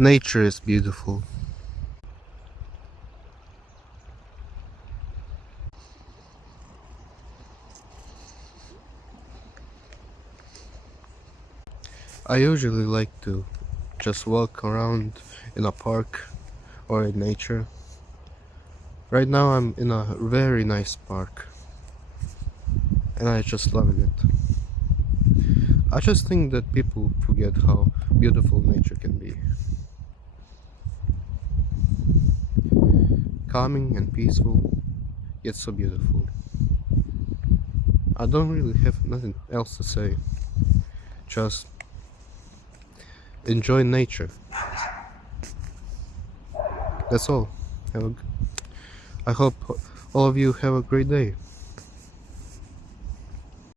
Nature is beautiful. I usually like to just walk around in a park or in nature. Right now I'm in a very nice park and I just loving it. I just think that people forget how beautiful nature can be. Calming and peaceful, yet so beautiful. I don't really have nothing else to say. Just enjoy nature. That's all. Have a, I hope all of you have a great day.